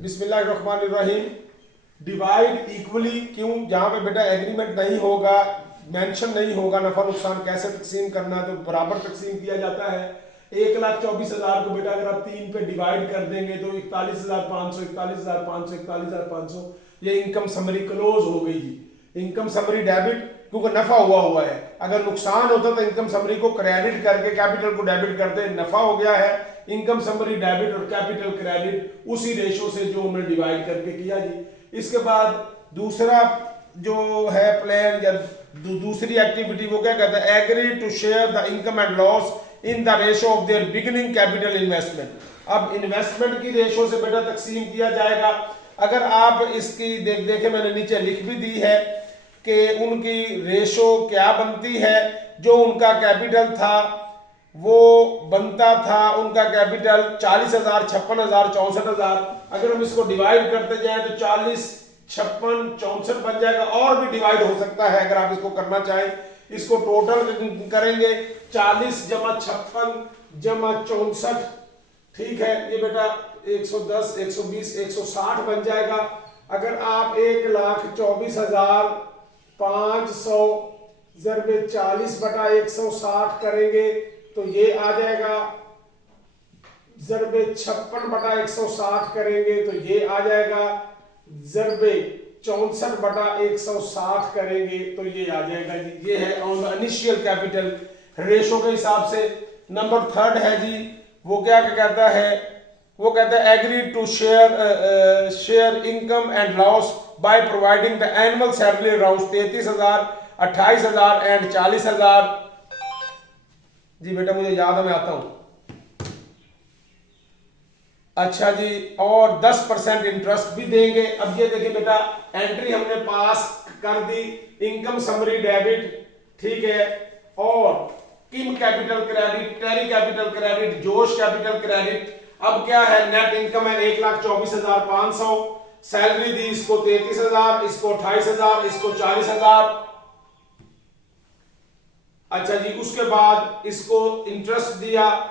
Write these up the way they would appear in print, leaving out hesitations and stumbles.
बिस्मिल्लाहिर्रहमानिर्रहीम। Divide equally क्यों, जहाँ पे बेटा एग्रीमेंट नहीं होगा, मेंशन नहीं होगा नफा नुकसान कैसे तकसीम करना है, तो बराबर तकसीम किया जाता है। 1,24,000 को बेटा अगर आप 3 पे डिवाइड कर देंगे तो 41,500 41,500 41,500 ये इनकम समरी क्लोज हो गई जी। इनकम समरी डेबिट क्योंकि नफा हुआ है। अगर नुकसान होता तो इनकम समरी को क्रेडिट करके कैपिटल को डेबिट करते, नफा हो गया है, इनकम समरी डेबिट और कैपिटल क्रेडिट उसी रेशो से जो हमने डिवाइड करके किया जी। इसके बाद दूसरा जो है प्लान या दूसरी एक्टिविटी वो क्या कहता है, agree to share the income and loss in the ratio of their beginning capital investment. अब इन्वेस्टमेंट की रेशो से बेटा तकसीम किया जाएगा। अगर आप इसकी देखे मैंने नीचे लिख भी दी है कि उनकी रेशो क्या बनती है। जो उनका कैपिटल था वो बनता था, उनका कैपिटल 40,000 56,000 64,000। अगर हम इसको डिवाइड करते जाएं तो 40 56 64 बन जाएगा, और भी डिवाइड हो सकता है अगर आप इसको करना चाहें। इसको टोटल करेंगे 40 जमा 56 जमा 64, ठीक है, ये बेटा 110 120 160 बन जाएगा। अगर आप 1,24,500 ज़रबे 40 बटा 160 करेंगे तो ये आ जाएगा, ज़रबे 56 बटा 160 करेंगे तो ये आ जाएगा, ज़रबे 64 बटा 160 करेंगे तो ये आ जाएगा जी। ये है on the initial capital ratio के हिसाब से। नंबर 3 है जी, वो क्या कहता है, वो कहता है agree to share income and loss by providing the annual salary around 33,000 28,000 and 40,000। जी बेटा मुझे याद है, मैं आता हूं। अच्छा जी, और 10% इंटरेस्ट भी देंगे। अब ये देखिए बेटा, एंट्री हमने पास कर दी, इनकम समरी डेबिट, ठीक है, और किम कैपिटल क्रेडिट, टेरी कैपिटल क्रेडिट, जोश कैपिटल क्रेडिट। अब क्या है, नेट इनकम है 1,24,500, सैलरी दी इसको 33,000, इसको 28,000, इसको 40,000। अच्छा जी, उसके बाद इसको इंटरेस्ट दिया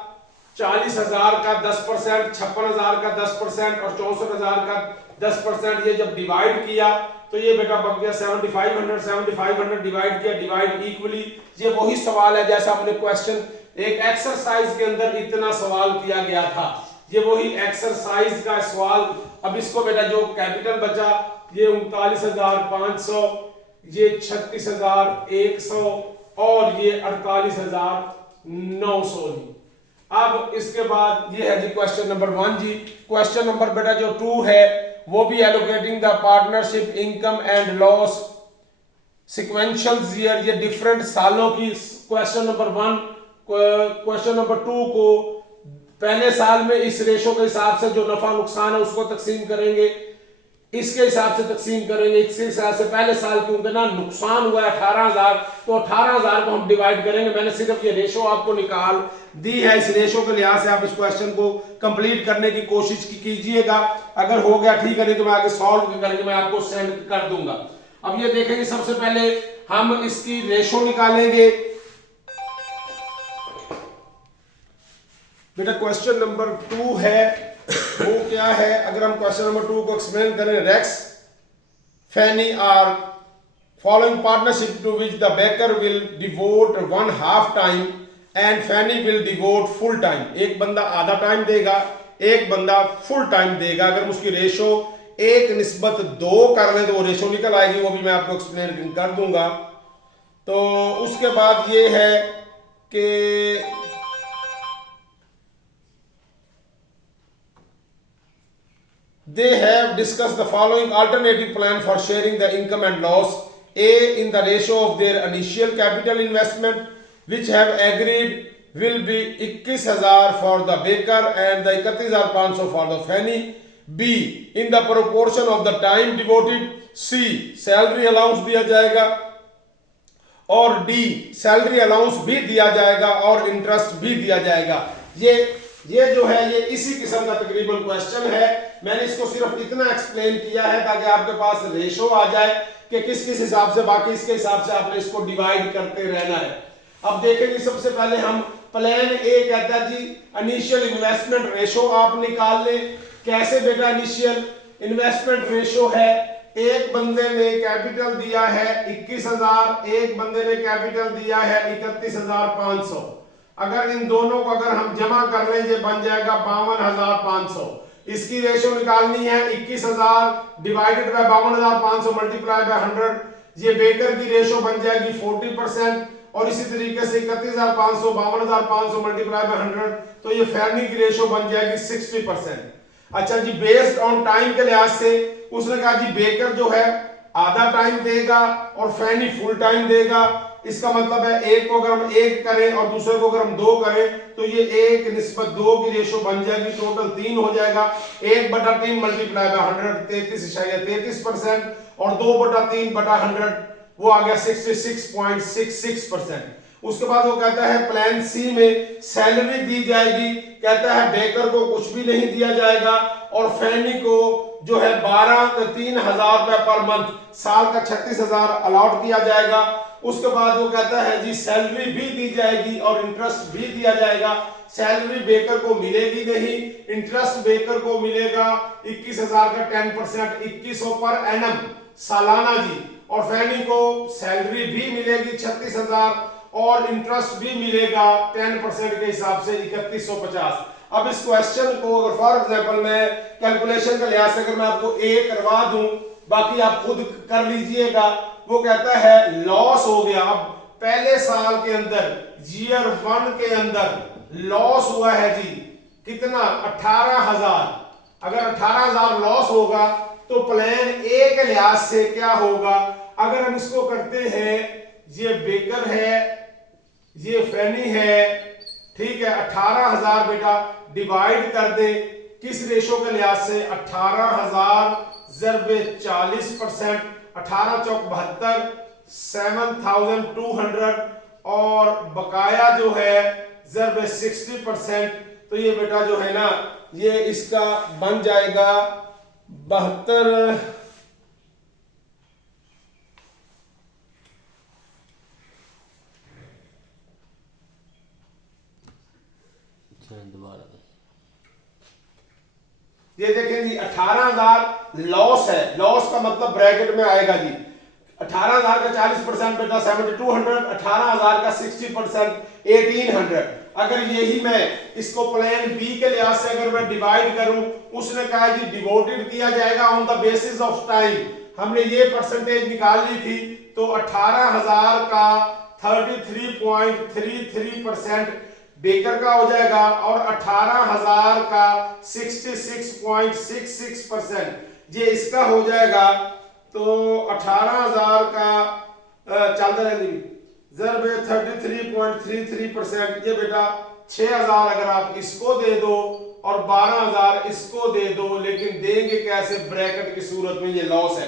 40,000 का 10%, 56,000 का 10% और 64,000 का 10%। ये जब डिवाइड किया तो ये बेटा बन गया 7,500 डिवाइड किया, डिवाइड इक्वली। ये वही सवाल है जैसा हमने क्वेश्चन एक एक्सरसाइज के अंदर इतना सवाल किया गया था, ये वही एक्सरसाइज का सवाल। अब इसको बेटा जो कैपिटल बचा ये 39,500, ये 36,100 और ये 48,900 जी। अब इसके बाद ये है जी क्वेश्चन नंबर 1 जी। क्वेश्चन नंबर बेटा जो 2 है वो भी allocating the partnership income and loss sequential year, ये डिफरेंट सालों की। क्वेश्चन नंबर 1 क्वेश्चन नंबर 2 को पहले साल में इस रेशो के हिसाब से जो नफा नुकसान है उसको तकसीम करेंगे, इसके हिसाब से तकसीम करेंगे, इसके हिसाब से पहले साल क्योंकि ना नुकसान हुआ है 18,000 तो 18,000 को हम डिवाइड करेंगे। मैंने सिर्फ ये रेशो आपको निकाल दी है, इस रेशो के लिहाज से आप इस क्वेश्चन को कंप्लीट करने की कोशिश कीजिएगा। अगर हो गया ठीक है, नहीं तो मैं आगे सॉल्व करके मैं आपको सेंड कर दूंगा। अब ये देखेंगे, सबसे पहले हम इसकी रेशो निकालेंगे बेटा। क्वेश्चन नंबर 2 है वो क्या है, अगर हम क्वेश्चन नंबर 2 को एक्सप्लेन करें, Rex Fanny are following partnership to which the Baker will devote 1/2 time and Fanny will devote full time. एक बंदा आधा टाइम देगा, एक बंदा फुल टाइम देगा। अगर हम उसकी रेशो 1:2 कर लें तो वो रेशो निकल आएगी, वो भी मैं आपको एक्सप्लेन कर दूंगा। तो उसके बाद ये है कि they have discussed the following alternative plan for sharing the income and loss. A, in the ratio of their initial capital investment, which have agreed will be 21,000 for the baker and the 31,500 for the fanny. B, in the proportion of the time devoted. C, salary allowance दिया जाएगा, और D, salary allowance भी दिया जाएगा और interest भी दिया जाएगा। ये जो है ये इसी किस्म का तकरीबन क्वेश्चन है। मैंने इसको सिर्फ इतना एक्सप्लेन किया है ताकि आपके पास रेशो आ जाए कि किस किस हिसाब से, बाकी इसके हिसाब से आपने इसको डिवाइड करते रहना है। अब देखेंगे, सबसे पहले हम प्लान ए कहता है जी इनिशियल इन्वेस्टमेंट रेशो आप निकाल लें। कैसे बेटा इनिशियल इन्वेस्टमेंट रेशो है, एक बंदे ने कैपिटल दिया है 21,000, एक बंदे ने कैपिटल दिया है 31,500। अगर इन दोनों को अगर हम जमा कर लें ये बन जाएगा 52,500। इसकी रेशो निकालनी है 21,000 डिवाइडेड बाय 52,500 मल्टीप्लाई बाय 100। ये बेकर की रेशो बन जाएगी 40%। और इसी तरीके से 31,500 52,500 मल्टीप्लाई बाय 100, तो ये फैनी की रेशो बन जाएगी 60%। अच्छा जी, बेस्ड ऑन टाइम के लिहाज से उसने कहा जी बेकर जो है आधा टाइम देगा और फैनी फुल टाइम देगा। इसका मतलब है एक को अगर हम 1 करें और दूसरे को अगर हम 2 करें तो ये 1:2 की रेशो बन जाएगी, टोटल 3 हो जाएगा। 1/3 मल्टीप्लाई बाय 100 33% और 2/3/100 वो आ गया 66.66%। उसके बाद वो कहता है प्लान सी में सैलरी दी जाएगी, कहता है बेकर को कुछ भी नहीं दिया जाएगा और फैनी को जो है 3,000 रुपए पर मंथ, साल का 36,000 अलॉट किया जाएगा। उसके बाद वो कहता है जी सैलरी भी दी जाएगी और इंटरेस्ट भी दिया जाएगा। सैलरी बेकर को मिलेगी नहीं, इंटरेस्ट बेकर को मिलेगा 21,000 का 10%, 2100 पर एनम सालाना जी। और फैनी को सैलरी भी मिलेगी 36,000 और इंटरेस्ट भी मिलेगा 10% के हिसाब से 3150। अब इस क्वेश्चन को अगर फॉर एग्जांपल मैं कैलकुलेशन का लिहाज से अगर मैं आपको ए करवा दूं, बाकी आप खुद कर लीजिएगा। वो कहता है लॉस हो गया, अब पहले साल के अंदर ईयर 1 के अंदर लॉस हुआ है जी कितना 18,000। अगर 18,000 लॉस होगा तो प्लान ए के लिहाज से क्या होगा, अगर हम इसको करते हैं ये बेकर है ये फैनी है, ठीक है, 18,000 बेटा डिवाइड कर दे किस रेशो के लिहाज से 18,000 ज़रबे 40%, 18 चौक 72 7,200 और बकाया जो है ज़रबे 60%। तो ये बेटा जो है ना ये इसका बन जाएगा 72 दोबारा ये देखें जी 18,000 लॉस है, लॉस का मतलब ब्रैकेट में आएगा जी 18,000 का 40% बेटा 7,200, 18,000 का 60% 1,800। अगर यही मैं इसको प्लान बी के लिहाज से अगर मैं डिवाइड करूं, उसने कहा जी डिवोटेड किया जाएगा on the basis of time. हमने ये परसेंटेज निकाल ली थी, तो 18,000 का 33.33% बेकर का हो जाएगा और 18,000 का 66.66% ये इसका हो जाएगा। तो 18,000 का चलता रहने ज़रब 33.33% ये बेटा 6,000 अगर आप इसको दे दो और 12,000 इसको दे दो, लेकिन देंगे कैसे, ब्रैकेट की सूरत में ये लॉस है।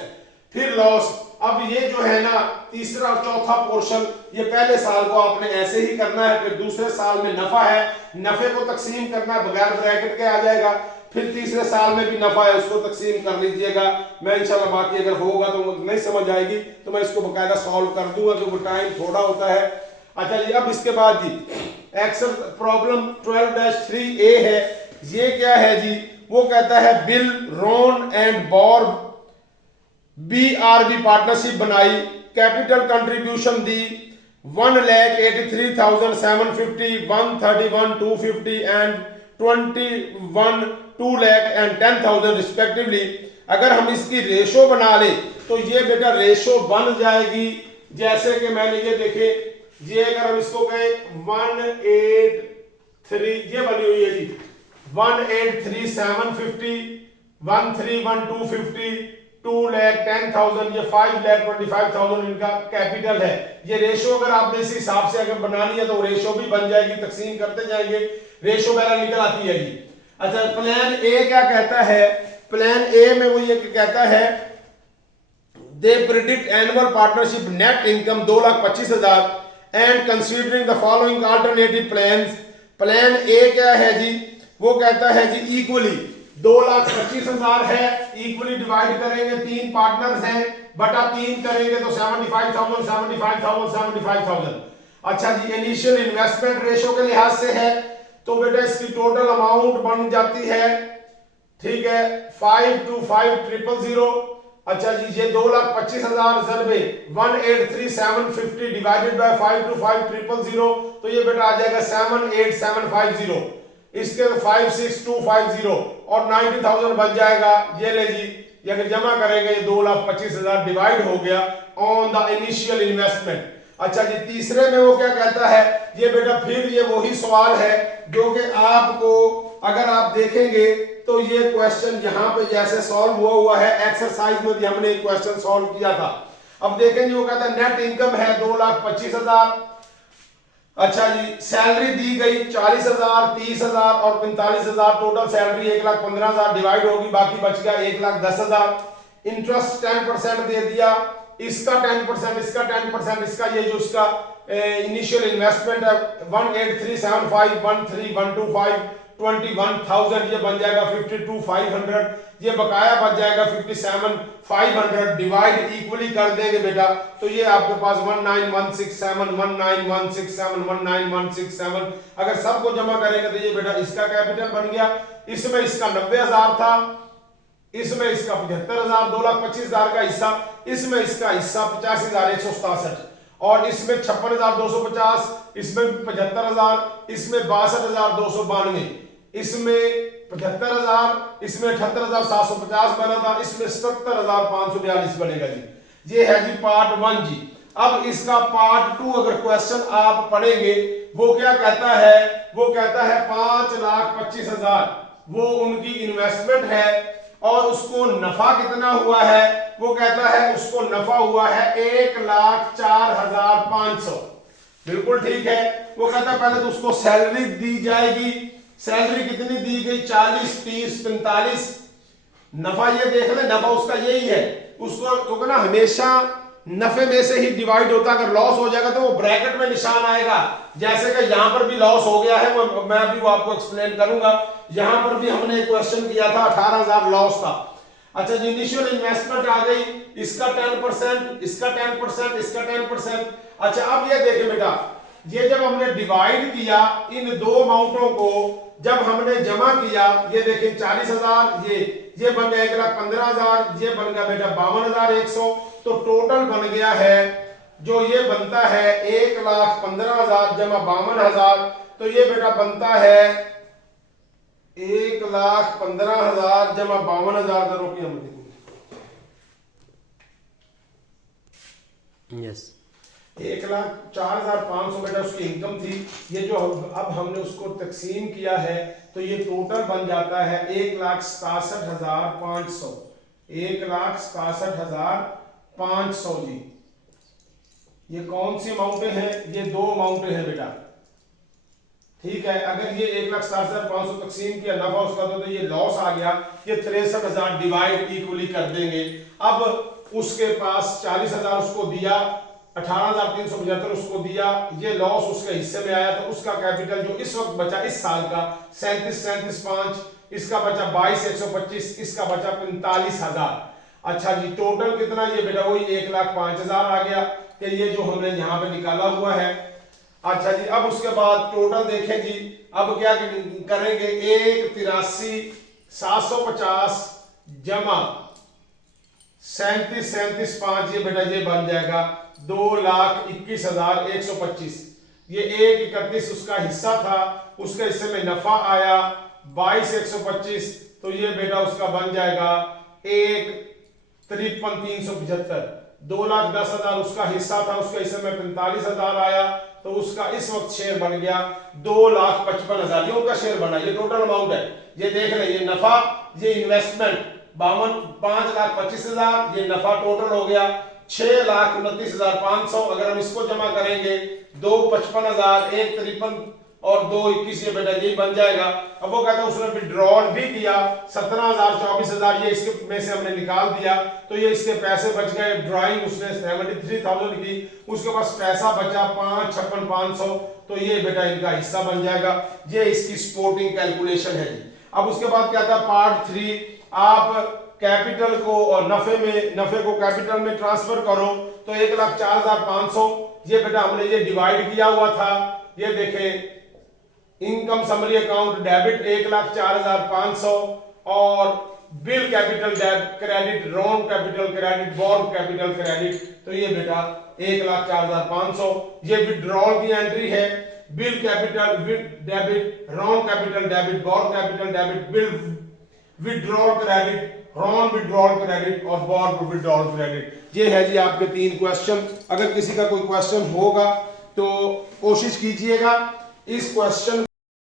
फिर लॉस, अब ये जो है ना तीसरा और चौथा पोर्शन ये पहले साल को आपने ऐसे ही करना है, फिर दूसरे साल में नफा है, नफे को तकसीम करना है बगैर ब्रैकेट के आ जाएगा, फिर तीसरे साल में भी नफा है उसको तकसीम कर लीजिएगा। मैं इंशाल्लाह बाकी अगर होगा तो नहीं समझ आएगी तो मैं इसको बकायदा सॉल्व कर दूंगा क्योंकि टाइम थोड़ा होता है। अच्छा जी, अब इसके बाद जी एक्सल प्रॉब्लम 12-3A है। ये क्या है जी, वो कहता है Bill Ron and Bor BRB partnership बनाई, कैपिटल कंट्रीब्यूशन दी 1,83,750, 131,250 एंड 21 2,10,000 रिस्पेक्टिवली। अगर हम इसकी रेशो बना ले तो ये बेटा रेशो बन जाएगी जैसे कि मैंने ये देखे, ये अगर हम इसको कहें 183 ये बनी हुई है जी 1,83,750, 131,250, 2,10,000, ये 5,25,000 इनका कैपिटल है। ये रेशो अगर आपने इस हिसाब से अगर बनानी है तो रेशो भी बन जाएगी, तकसीम करते जाएंगे, रेशो वगैरह निकल आती है जी। अच्छा, प्लान ए क्या कहता है, प्लान ए में वो ये कहता है they predict annual partnership net income 2,25,000 and considering the following alternative plans. Plan a क्या है जी, वो कहता है जी इक्वली 2,25,000 है, इक्वली डिवाइड करेंगे, 3 पार्टनर्स हैं, बटा 3 करेंगे तो 75,000 75,000 75,000। अच्छा जी, इनिशियल इन्वेस्टमेंट रेशो के लिहाज से है तो बेटा इसकी टोटल अमाउंट बन जाती है, ठीक है 525000। अच्छा जी ये 2,25,000 जरबे 183,750 डिवाइडेड बाय 525000 तो ये बेटा आ जाएगा 78750। इसके 56250 और 90,000 बन जाएगा। ये ले जी ये अगर जमा करेंगे ये 2,25,000 डिवाइड हो गया ऑन द इनिशियल इन्वेस्टमेंट। अच्छा जी तीसरे में वो क्या कहता है, ये बेटा फिर ये वही सवाल है जो कि आपको अगर आप देखेंगे तो ये क्वेश्चन यहां पे जैसे सॉल्व हुआ है एक्सरसाइज में भी हमने एक क्वेश्चन सॉल्व किया था। अब देखेंगे वो कहता है नेट इनकम है 2,25,000। अच्छा जी सैलरी दी गई 40,000, 30,000 और 45,000, टोटल सैलरी 1,15,000 डिवाइड होगी, बाकी बच गया 1,10,000। इंटरेस्ट 10% दे दिया, इसका 10%, इसका 10%, इसका ये जो इसका इनिशियल इन्वेस्टमेंट है 183,751,3,125 21,000 ये बन जाएगा 52,500। ये बकाया बच जाएगा 57,500। डिवाइड इक्वली कर देंगे बेटा तो ये आपके पास 19,167 19,167 19,167। अगर सबको जमा करेंगे तो ये बेटा इसका कैपिटल बन गया। इसमें इसका 90,000 था, इसमें इसका 75,000 2,25,000 का हिस्सा, इसमें इसका हिस्सा 85,167 और इसमें 56,250, इसमें 75,000, इसमें 62,292, इसमें 75,000, इसमें 78,750 बना था, इसमें 77,542 बनेगा जी। ये है जी पार्ट 1 जी। अब इसका पार्ट 2 अगर क्वेश्चन आप पढ़ेंगे वो क्या कहता है, वो कहता है 5,25,000 वो उनकी इन्वेस्टमेंट है और उसको नफा कितना हुआ है, वो कहता है उसको नफा हुआ है 1,04,500। बिल्कुल ठीक है। वो कहता है पहले तो उसको सैलरी दी जाएगी, सैलरी कितनी दी गई 40, 30, 45। नफा ये देख ले, नफा उसका यही है, उसको क्योंकि ना हमेशा नफे में से ही डिवाइड होता है। अगर लॉस हो जाएगा तो वो ब्रैकेट में निशान आएगा, जैसे कि यहां पर भी लॉस हो गया है, वो मैं अभी वो आपको एक्सप्लेन करूंगा। यहां पर भी हमने एक क्वेश्चन किया था 18,000 लॉस था। अच्छा जी इनिशियल इन्वेस्टमेंट आ गई, इसका 10%, इसका 10%, इसका 10%। अच्छा अब ये देखें बेटा, ये जब हमने डिवाइड किया इन दो अमाउंटों को, जब हमने जमा किया, ये देखें 40,000 ये बन गया 1,15,000, ये बन गया बेटा 52,100। तो टोटल बन गया है जो ये बनता है 1,15,000 जमा 52,000, तो ये बेटा बनता है 1,15,000 जमा 52,000 करो कि हम देखेंगे। यस 1,04,500 बेटा उसकी इनकम थी। ये जो अब हमने उसको तकसीम किया है तो ये टोटल बन जाता है 1,67,500। 1,67,500 जी। ये कौन सी अमाउंटें हैं, ये दो अमाउंटें हैं बेटा। ठीक है, अगर ये 1,67,500 तकसीम किया नफा उसका तो ये लॉस आ गया, ये 63,000 डिवाइड इक्वली कर देंगे। अब उसके पास 40,000 उसको दिया, 18,375 उसको दिया, ये लॉस उसके हिस्से में आया तो उसका कैपिटल जो इस वक्त बचा इस साल का 37,500, इसका बचा 22,125, इसका बचा 45,000। अच्छा जी टोटल कितना, ये बेटा वही 1,05,000 आ गया कि ये जो हमने यहाँ पे निकाला हुआ है। अच्छा जी अब उसके बाद टोटल देखें जी, अब क्या करेंगे 1,83,750 जमा 37,500 ये बेटा ये बन जाएगा 2,21,125। ये 1,31 उसका हिस्सा था, उसके हिस्से में नफा आया 22,125, तो ये बेटा उसका बन जाएगा 1,53,375। 2,10,000 उसका हिस्सा था, उसके हिस्से में 45,000 आया तो उसका इस वक्त शेयर बन गया 2,55,000। ये उनका शेयर बना, ये टोटल अमाउंट है। ये देख रहे ये नफा, ये इन्वेस्टमेंट 5,25,000, ये नफा टोटल हो गया 6,29,500। अगर हम इसको जमा करेंगे 2,55,000, 1,53 और 2,21 ये बेटा यही बन जाएगा। अब वो कहता है उसने विड्रॉल भी किया 17,000, 24,000 ये इसके में से हमने निकाल दिया तो ये इसके पैसे बच गए। ड्राइंग उसने 73,000 की, उसके पास पैसा बचा 5,56,500, तो ये बेटा इनका हिस्सा बन जाएगा। ये इसकी सपोर्टिंग कैलकुलेशन है जी। अब उसके बाद क्या था पार्ट 3, आप कैपिटल को और नफे को कैपिटल में ट्रांसफर करो तो 1,04,500 ये बेटा हमने ये डिवाइड किया हुआ था। ये देखें इनकम समरी अकाउंट डेबिट 1,04,500 और bill capital debit credit, Ron capital credit, born capital credit, तो ये बेटा 1,04,500। ये विड्रॉल की एंट्री है, bill capital debit, Ron capital debit, born capital debit, bill withdrawal credit, Ron withdrawal credit और born withdrawal credit. ये है जी आपके 3 क्वेश्चन। अगर किसी का कोई क्वेश्चन होगा तो कोशिश कीजिएगा इस क्वेश्चन